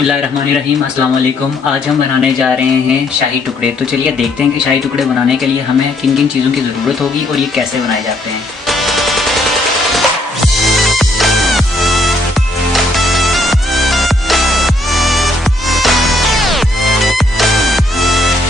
बिस्मिल्लाहिर्रहमानिर्रहीम, अस्सलाम वालेकुम। आज हम बनाने जा रहे हैं शाही टुकड़े। तो चलिए देखते हैं कि शाही टुकड़े बनाने के लिए हमें किन किन चीज़ों की ज़रूरत होगी और ये कैसे बनाए जाते हैं।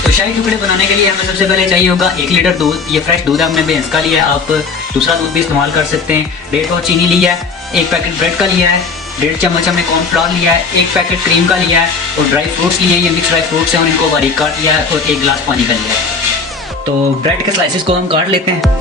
तो शाही टुकड़े बनाने के लिए हमें सबसे पहले चाहिए होगा 1 लीटर दूध। ये फ्रेश दूध हमने भैंस का लिया है, आप दूसरा दूध भी इस्तेमाल कर सकते हैं। 1.5 पाव चीनी लिया है, 1 पैकेट ब्रेड का लिया है, 1.5 चम्मच हमने कॉर्नफ्लोर लिया है, 1 पैकेट क्रीम का लिया है और ड्राई फ्रूट्स लिए हैं। ये मिक्स ड्राई फ्रूट्स हैं और इनको बारीक काट लिया है और 1 गिलास पानी का लिया है। तो ब्रेड के स्लाइसेस को हम काट लेते हैं।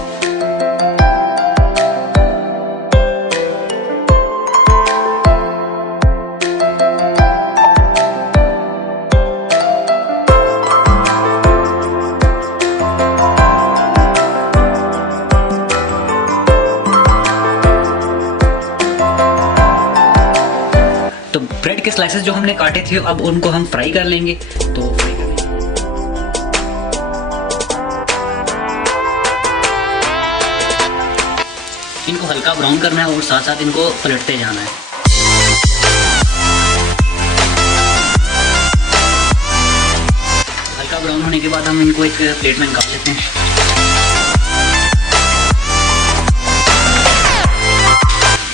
तो ब्रेड के स्लाइसेस जो हमने काटे थे अब उनको हम फ्राई कर लेंगे। तो इनको हल्का ब्राउन करना है और साथ साथ इनको पलटते जाना है। हल्का ब्राउन होने के बाद हम इनको एक प्लेट में निकाल लेते हैं।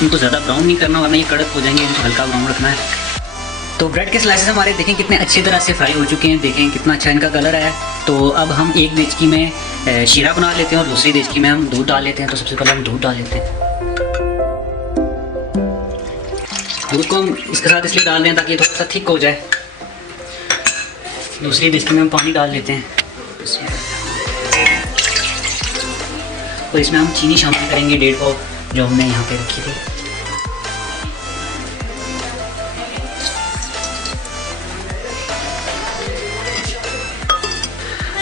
इनको ज़्यादा ब्राउन नहीं करना वरना ये कड़क हो जाएंगे, इनको हल्का ब्राउन रखना है। तो ब्रेड के स्लाइसेस हमारे देखें कितने अच्छी तरह से फ्राई हो चुके हैं, देखें कितना अच्छा इनका कलर है। तो अब हम एक देचकी में शीरा बना लेते हैं और दूसरी देचकी में हम दूध डाल लेते हैं। तो सबसे पहले हम दूध डाल लेते हैं। दूध को हम इसके साथ इसलिए डाल दें ताकि ये थोड़ा सा थिक हो जाए। दूसरी देचकी में हम पानी डाल लेते हैं और इसमें हम चीनी शामिल करेंगे 1.5 पाव जो हमने यहाँ पे रखी थी।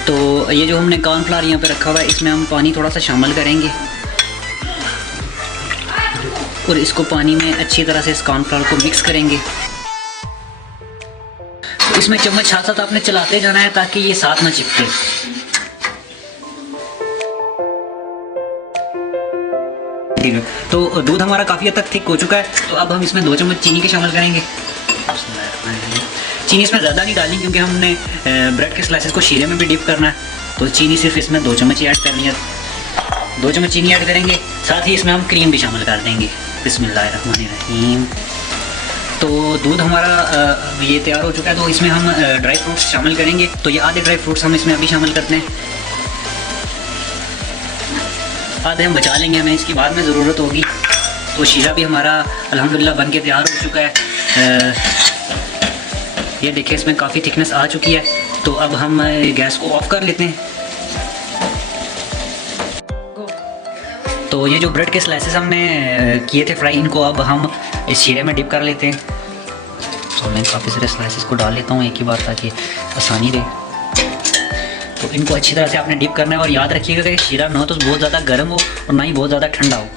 तो ये जो हमने कॉर्नफ्लोर यहाँ पे रखा हुआ है इसमें हम पानी थोड़ा सा शामिल करेंगे और इसको पानी में अच्छी तरह से इस कॉर्नफ्लोर को मिक्स करेंगे। तो इसमें चम्मच साथ साथ आपने चलाते जाना है ताकि ये साथ ना चिपके। तो दूध हमारा काफ़ी हद तक थिक हो चुका है। तो अब हम इसमें 2 चम्मच चीनी के शामिल करेंगे। चीनी इसमें ज़्यादा नहीं डालनी क्योंकि हमने ब्रेड के स्लाइसेस को शीरे में भी डिप करना है। तो चीनी सिर्फ इसमें 2 चम्मच ही ऐड करनी है। 2 चम्मच चीनी ऐड करेंगे, साथ ही इसमें हम क्रीम भी शामिल कर देंगे। बिस्मिल्लाहिर्रहमानिर्रहीम। तो दूध हमारा ये तैयार हो चुका है। तो इसमें हम ड्राई फ्रूट्स शामिल करेंगे। तो ये आधे ड्राई फ्रूट्स हम इसमें अभी शामिल करते हैं, आधे हम बचा लेंगे, हमें इसकी बाद में ज़रूरत होगी। तो शीरा भी हमारा अल्हम्दुलिल्लाह बन के तैयार हो चुका है। ये देखिए इसमें काफ़ी थिकनेस आ चुकी है। तो अब हम गैस को ऑफ कर लेते हैं। तो ये जो ब्रेड के स्लाइसेस हमने किए थे फ्राई, इनको अब हम इस शीरे में डिप कर लेते हैं। तो मैं काफ़ी सारे स्लाइसेस को डाल लेता हूँ एक ही बार ताकि आसानी रहे। तो इनको अच्छी तरह से आपने डिप करना है और याद रखिएगा कि शीरा ना तो बहुत ज़्यादा गर्म हो और ना ही बहुत ज़्यादा ठंडा हो।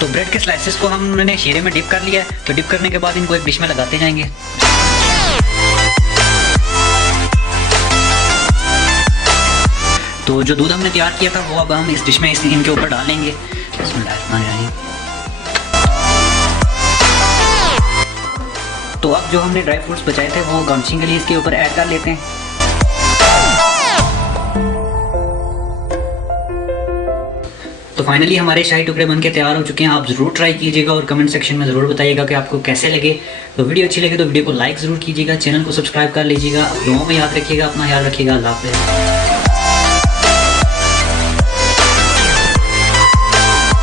तो ब्रेड के स्लाइसेस को हमने शीरे में डिप कर लिया है। तो डिप करने के बाद इनको एक डिश में लगाते जाएंगे। तो जो दूध हमने तैयार किया था वो अब हम इस डिश में इनके ऊपर डालेंगे। तो अब जो हमने ड्राई फ्रूट्स बचाए थे वो गार्निशिंग के लिए इसके ऊपर ऐड कर लेते हैं। तो फाइनली हमारे शाही टुकड़े बनके तैयार हो चुके हैं। आप ज़रूर ट्राई कीजिएगा और कमेंट सेक्शन में ज़रूर बताइएगा कि आपको कैसे लगे। तो वीडियो अच्छी लगे तो वीडियो को लाइक ज़रूर कीजिएगा, चैनल को सब्सक्राइब कर लीजिएगा। दुआओं में याद रखिएगा, अपना ख्याल रखिएगा। अल्लाह हाफ़िज़।